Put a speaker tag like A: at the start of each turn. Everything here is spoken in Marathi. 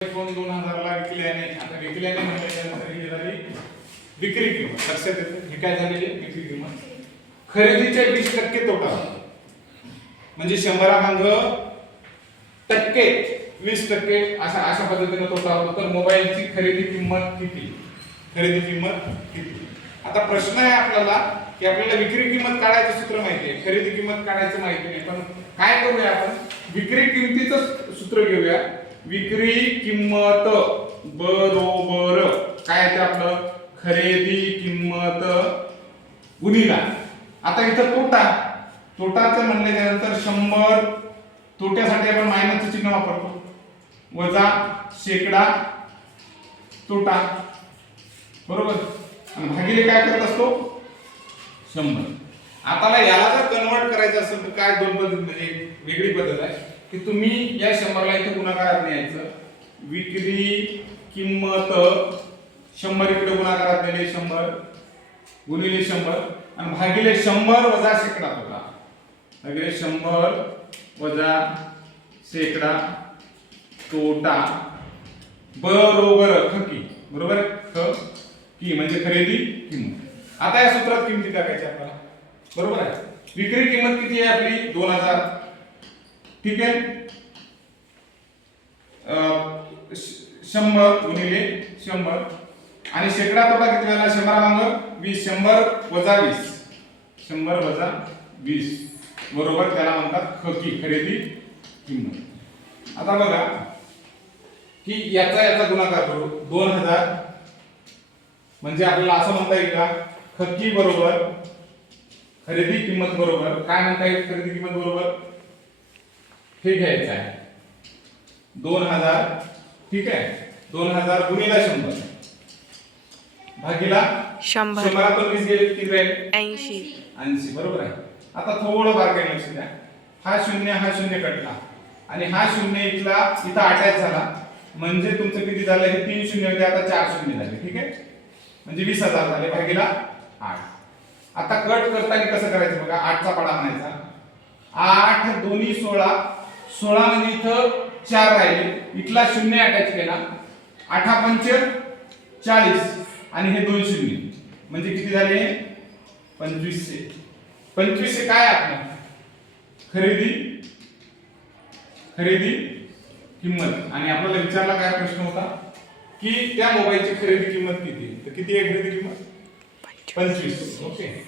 A: फोन दोन हजाराला विकल्याने आता विकल्याने म्हटल्यानंतर ही झाली विक्री किंमत. लक्षात येतं? हे काय झालेली? आहे? विक्री किंमत. खरेदीच्या वीस टक्के तोटा म्हणजे शंभरामांग टक्के वीस टक्के अशा अशा पद्धतीने तोटा होतो. तर मोबाईलची खरेदी किंमत किती? खरेदी किंमत किती? आता प्रश्न आहे आपल्याला की आपल्याला विक्री किंमत काढायचं सूत्र माहिती आहे. खरेदी किंमत काढायचं माहिती नाही. पण काय करूया आपण? विक्री किमतीच सूत्र घेऊया. विक्री किंमत बरोबर. काय आहे ते आपलं? खरेदी किंमत गुणिला. आता इथं तोटा. तोटाचं म्हणलं त्यानंतर शंभर. तोट्यासाठी आपण मायनसचं चिन्ह वापरतो. वजा शेकडा तोटा. बरोबर? आणि भागिले काय करत असतो? शंभर. आता याला जर कन्वर्ट करायचं असेल तर काय दोन पद्धत? म्हणजे वेगळी पद्धत आहे. की तुम्ही या शंभरला इथे गुणाकारात न्यायचं. विक्री किंमत शंभर इकडे गुणाकारात नेले शंभर गुणिले शंभर आणि भागिले शंभर वजा शेकडा होता. भागिले शंभर वजा शेकडा तोटा. बरोबर खकी बरोबर ख की म्हणजे खरेदी किंमत. आता या सूत्रात किमती टाकायची आपल्याला. बरोबर आहे? विक्री किंमत किती आहे आपली? दोन हजार. ठीक आहे? श- शंभर गुणिले शंभर. आणि शेकडा तोडा किती झाला शंभर मांग वीस. शंभर वजा वीस. शंभर वजा वीस. बरोबर त्याला म्हणतात खकी खरेदी किंमत. आता बघा की याचा याचा गुणाकार करू. दोन हजार. म्हणजे आपल्याला असं म्हणता येईल का? खकी बरोबर खरेदी किंमत बरोबर. काय म्हणता येईल? खरेदी किंमत बरोबर? हे घ्यायचं आहे. दोन हजार ठीक आहे? दोन हजार गुणिला शंभर. भागीला
B: शंभर.
A: शंभरातून वीस गेले किती राहील?
B: ऐंशी.
A: ऐंशी बरोबर आहे. आता थोडं बारकाईने लक्ष द्या. हा शून्य हा शून्य कटला. आणि हा शून्य इथला इथं अटॅच झाला. म्हणजे तुमचं किती झालं? हे तीन शून्य होते आता चार शून्य झाले ठीक आहे? म्हणजे वीस हजार झाले भागीला आठ. आता कट करताना कसं करायचं बघा? आठचा पाडा म्हणायचा. आठ दोन्ही सोळा सोळा म्हणजे इथं चार राहिले. इथला शून्य अटॅच केला. आठा पंच चाळीस. आणि हे दोन शून्य. म्हणजे किती झाले? पंचवीसशे. पंचवीसशे काय आपलं? खरेदी. खरेदी किंमत. आणि आपल्याला विचारला काय प्रश्न होता? की त्या मोबाईलची खरेदी किंमत किती तर किती आहे खरेदी किंमत? पंचवीस. ओके.